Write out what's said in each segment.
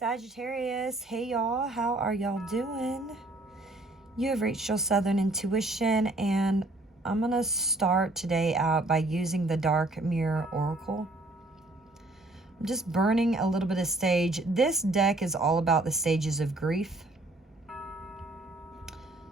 Sagittarius, hey y'all, how are y'all doing? You have reached your Southern Intuition, and I'm going to start today out by using the Dark Mirror Oracle. I'm just burning a little bit of sage. This deck is all about the stages of grief.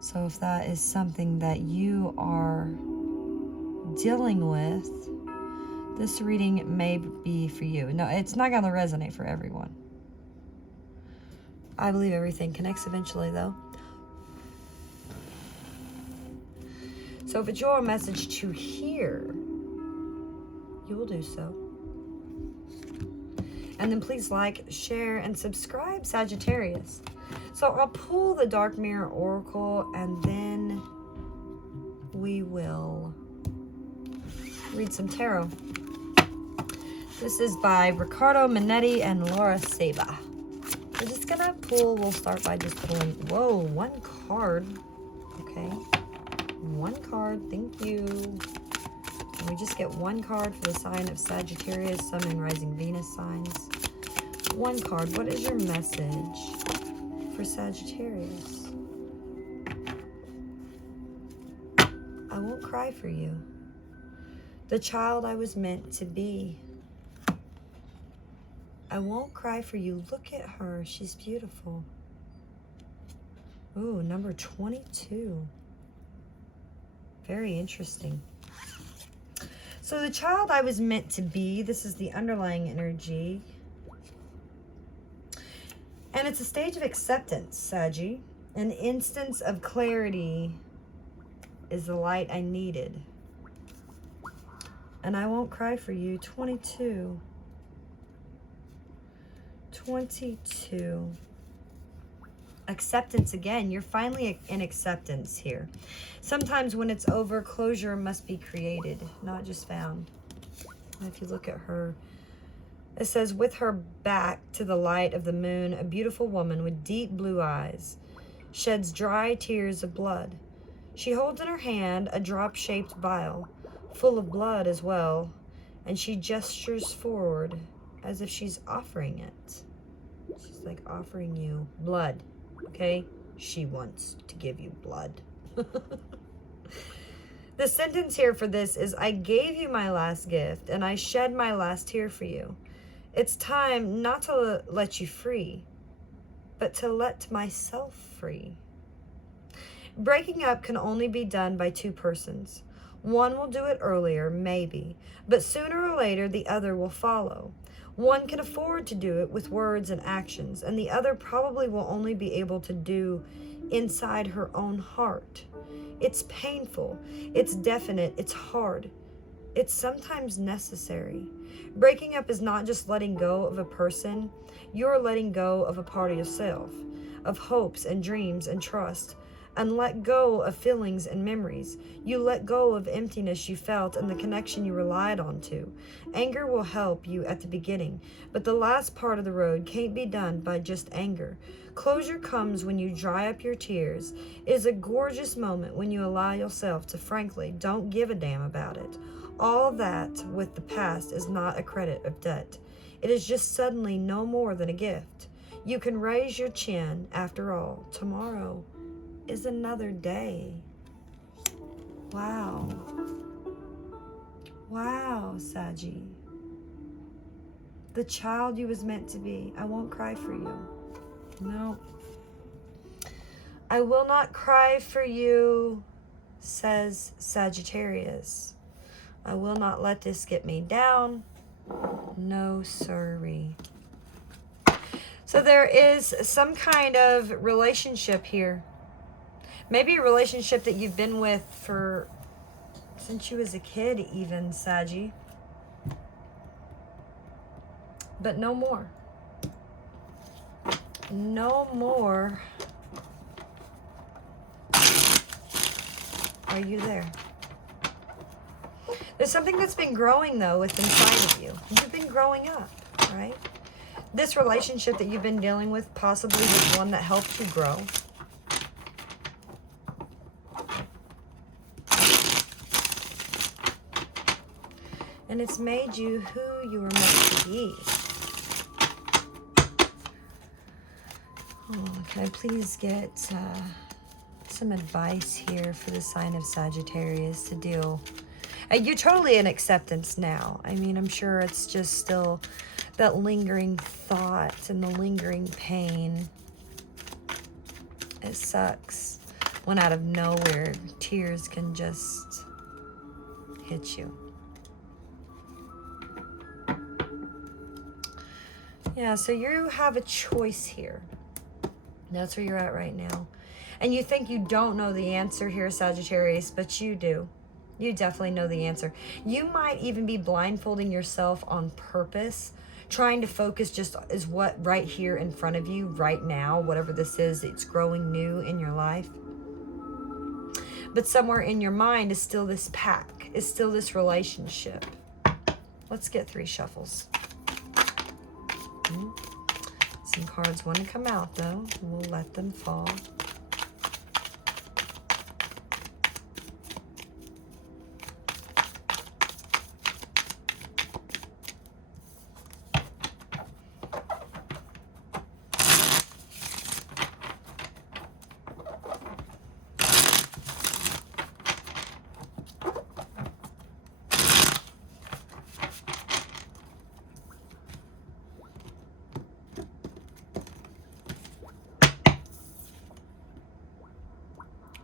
So if that is something that you are dealing with, this reading may be for you. No, it's not going to resonate for everyone. I believe everything connects eventually, though. So if it's your message to hear, you will do so. And then please like, share, and subscribe, Sagittarius. So I'll pull the Dark Mirror Oracle, and then we will read some tarot. This is by Riccardo Minetti and Laura Saba. We're just gonna pull. We'll start by just pulling. Whoa, one card. Okay, one card. Thank you. And we just get one card for the sign of Sagittarius, Sun and Rising Venus signs. One card. What is your message for Sagittarius? I won't cry for you. The child I was meant to be. I won't cry for you. Look at her. She's beautiful. Ooh, number 22. Very interesting. So the child I was meant to be, this is the underlying energy. And it's a stage of acceptance, Saggy. An instance of clarity is the light I needed. And I won't cry for you. 22. 22. Acceptance again. You're finally in acceptance here. Sometimes when it's over, closure must be created, not just found. And if you look at her, it says, with her back to the light of the moon, a beautiful woman with deep blue eyes sheds dry tears of blood. She holds in her hand a drop-shaped vial, full of blood as well, and she gestures forward as if she's offering it. She's like offering you blood, okay? She wants to give you blood. The sentence here for this is, I gave you my last gift, and I shed my last tear for you. It's time not to let you free, but to let myself free. Breaking up can only be done by two persons. One will do it earlier, maybe, but sooner or later the other will follow. One can afford to do it with words and actions, and the other probably will only be able to do inside her own heart. It's painful, it's definite, it's hard. It's sometimes necessary. Breaking up is not just letting go of a person. You're letting go of a part of yourself, of hopes and dreams and trust, and let go of feelings and memories. You let go of emptiness you felt and the connection you relied on to. Anger will help you at the beginning, but the last part of the road can't be done by just anger. Closure comes when you dry up your tears. It is a gorgeous moment when you allow yourself to frankly don't give a damn about it. All that with the past is not a credit of debt. It is just suddenly no more than a gift. You can raise your chin. After all, tomorrow is another day. Wow. Wow, Saggy. The child you was meant to be. I won't cry for you. No. I will not cry for you, says Sagittarius. I will not let this get me down. No, sirree. So there is some kind of relationship here. Maybe a relationship that you've been with for since you was a kid even, Saggy. But no more. No more. Are you there? There's something that's been growing, though, within inside of you. You've been growing up, right? This relationship that you've been dealing with possibly was one that helped you grow. And it's made you who you were meant to be. Oh, can I please get some advice here for the sign of Sagittarius to deal? You're totally in acceptance now. I mean, I'm sure it's just still that lingering thought and the lingering pain. It sucks when out of nowhere tears can just hit you. Yeah, so you have a choice here. That's where you're at right now. And you think you don't know the answer here, Sagittarius, but you do. You definitely know the answer. You might even be blindfolding yourself on purpose, trying to focus just as what right here in front of you right now, whatever this is, it's growing new in your life. But somewhere in your mind is still this pack, is still this relationship. Let's get 3 shuffles. Some cards want to come out, though. We'll let them fall.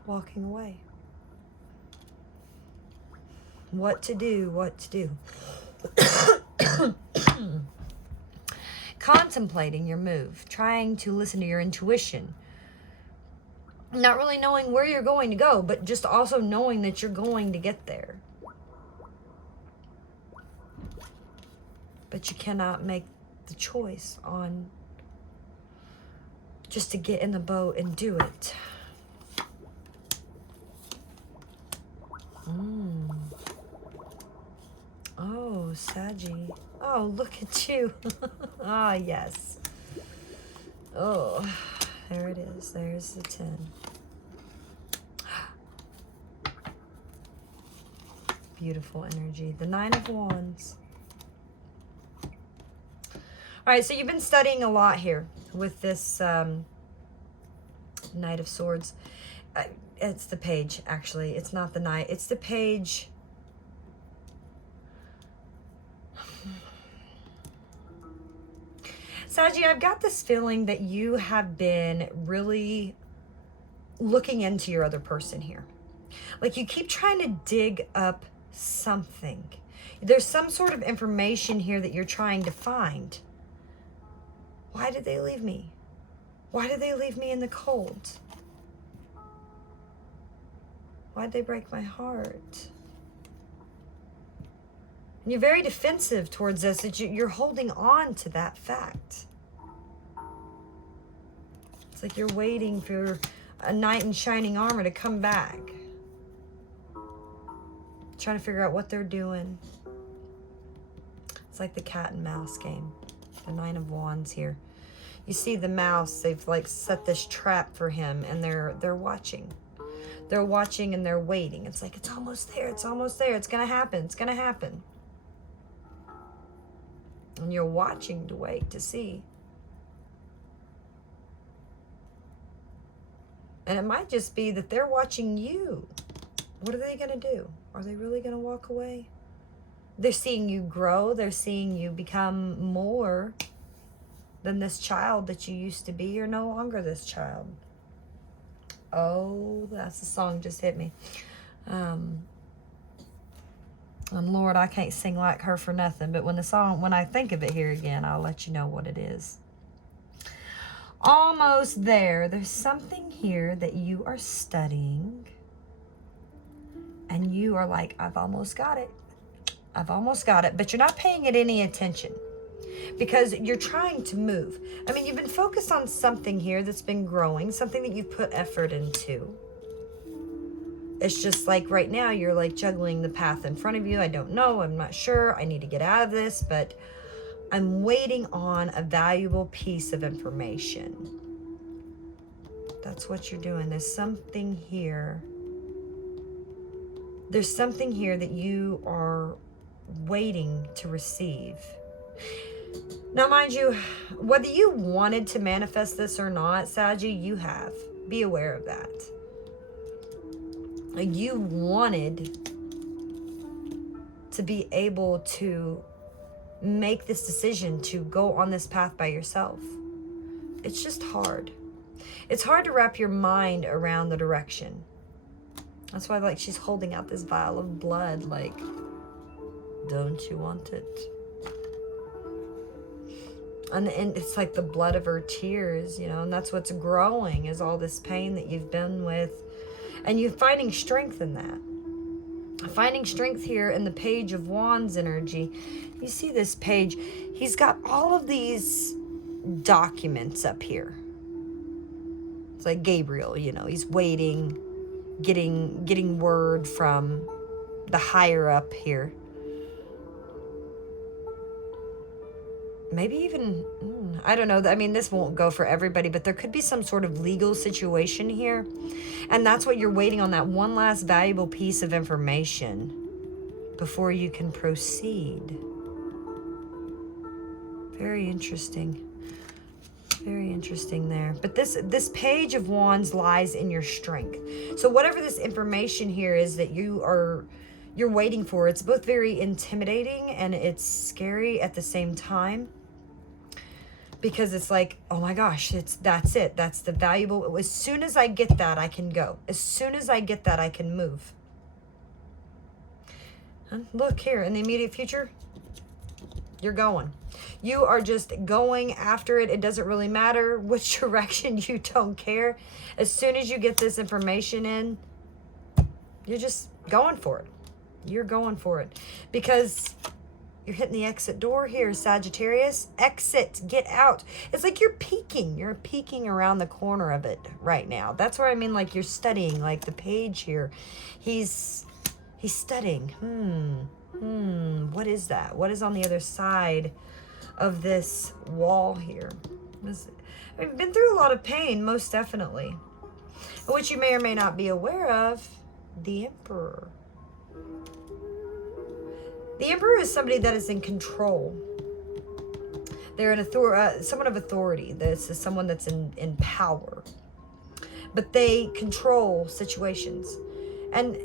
Walking away. What to do, what to do. Contemplating your move, trying to listen to your intuition. Not really knowing where you're going to go, but just also knowing that you're going to get there. But you cannot make the choice on just to get in the boat and do it. Oh, Saggy. Oh, look at you. Ah, yes. Oh, there it is. There's the 10. Beautiful energy. The 9 of Wands. All right, so you've been studying a lot here with this Knight of Swords. It's the page, actually. It's not the knight. It's the page. Saggy, I've got this feeling that you have been really looking into your other person here. Like you keep trying to dig up something. There's some sort of information here that you're trying to find. Why did they leave me? Why did they leave me in the cold? Why'd they break my heart? And you're very defensive towards this. That you're holding on to that fact. It's like you're waiting for a knight in shining armor to come back. Trying to figure out what they're doing. It's like the cat and mouse game. The 9 of Wands here. You see the mouse, they've like set this trap for him and they're watching. They're watching and they're waiting. It's like, it's almost there. It's almost there. It's going to happen. It's going to happen. And you're watching to wait to see. And it might just be that they're watching you. What are they going to do? Are they really going to walk away? They're seeing you grow. They're seeing you become more than this child that you used to be. You're no longer this child. Oh, that's the song just hit me. And Lord, I can't sing like her for nothing. But when I think of it here again, I'll let you know what it is. Almost there. There's something here that you are studying. And you are like, I've almost got it. I've almost got it. But you're not paying it any attention. Because you're trying to move. I mean, you've been focused on something here that's been growing. Something that you've put effort into. It's just like right now, you're like juggling the path in front of you. I don't know. I'm not sure. I need to get out of this. But I'm waiting on a valuable piece of information. That's what you're doing. There's something here. There's something here that you are waiting to receive. Now, mind you, whether you wanted to manifest this or not, Saggy, you have. Be aware of that. You wanted to be able to make this decision to go on this path by yourself. It's just hard. It's hard to wrap your mind around the direction. That's why, like, she's holding out this vial of blood, like, don't you want it? And it's like the blood of her tears, you know, and that's what's growing, is all this pain that you've been with. And you're finding strength in that. Finding strength here in the Page of Wands energy. You see this page, he's got all of these documents up here. It's like Gabriel, you know, he's waiting, getting word from the higher up here. Maybe even, I don't know. I mean, this won't go for everybody, but there could be some sort of legal situation here. And that's what you're waiting on, that one last valuable piece of information before you can proceed. Very interesting. Very interesting there. But this Page of Wands lies in your strength. So whatever this information here is that you're waiting for, it's both very intimidating and it's scary at the same time. Because it's like, oh my gosh, that's it. That's the valuable. As soon as I get that, I can go. As soon as I get that, I can move. And look here, in the immediate future, you're going. You are just going after it. It doesn't really matter which direction, you don't care. As soon as you get this information in, you're just going for it. You're going for it. Because you're hitting the exit door here, Sagittarius. Exit. Get out. It's like you're peeking. You're peeking around the corner of it right now. That's where I mean, like, you're studying. Like the page here. He's studying. What is that? What is on the other side of this wall here? I've been through a lot of pain, most definitely. Which you may or may not be aware of. The Emperor. The Emperor is somebody that is in control. They're someone of authority. This is someone that's in power. But they control situations. And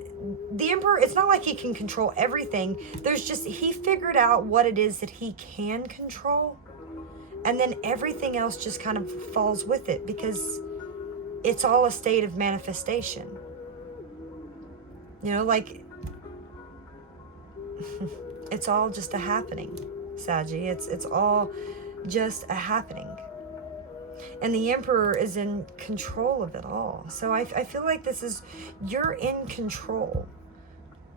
the Emperor, it's not like he can control everything. He figured out what it is that he can control. And then everything else just kind of falls with it, because it's all a state of manifestation. You know, like, it's all just a happening, Saggy. It's all just a happening. And the Emperor is in control of it all. So I feel like you're in control.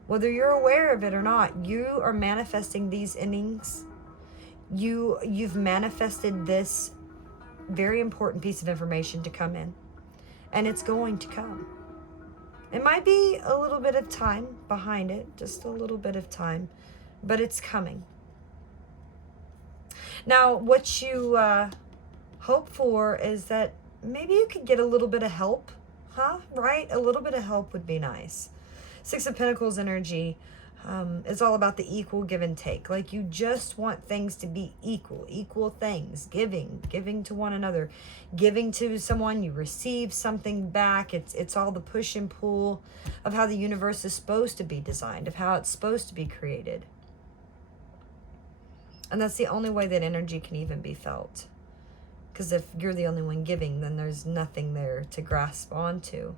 Whether you're aware of it or not, you are manifesting these endings. You've manifested this very important piece of information to come in. And it's going to come. It might be a little bit of time behind it, just a little bit of time, but it's coming. Now, what you hope for is that maybe you could get a little bit of help, right? A little bit of help would be nice. Six of Pentacles energy is all about the equal give and take. Like, you just want things to be equal things. Giving to one another, giving to someone, you receive something back. It's all the push and pull of how the universe is supposed to be designed, of how it's supposed to be created. And that's the only way that energy can even be felt. Because if you're the only one giving, then there's nothing there to grasp onto.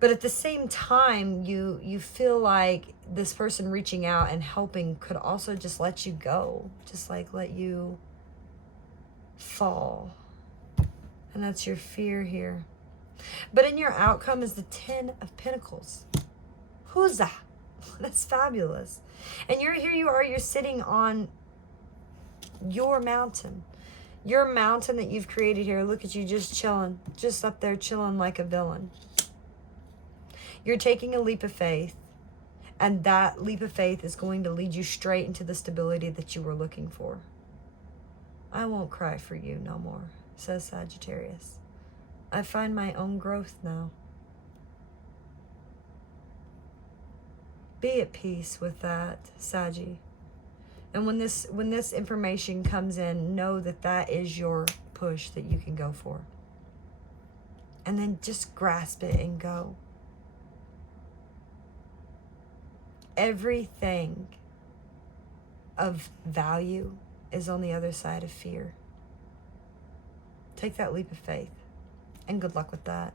But at the same time, you feel like this person reaching out and helping could also just let you go. Just like let you fall. And that's your fear here. But in your outcome is the 10 of Pentacles. Who's that? That's fabulous. And you're sitting on your mountain. Your mountain that you've created here. Look at you just chilling. Just up there chilling like a villain. You're taking a leap of faith. And that leap of faith is going to lead you straight into the stability that you were looking for. I won't cry for you no more, says Sagittarius. I find my own growth now. Be at peace with that, Saggy. And when this information comes in, know that that is your push that you can go for. And then just grasp it and go. Everything of value is on the other side of fear. Take that leap of faith, and good luck with that.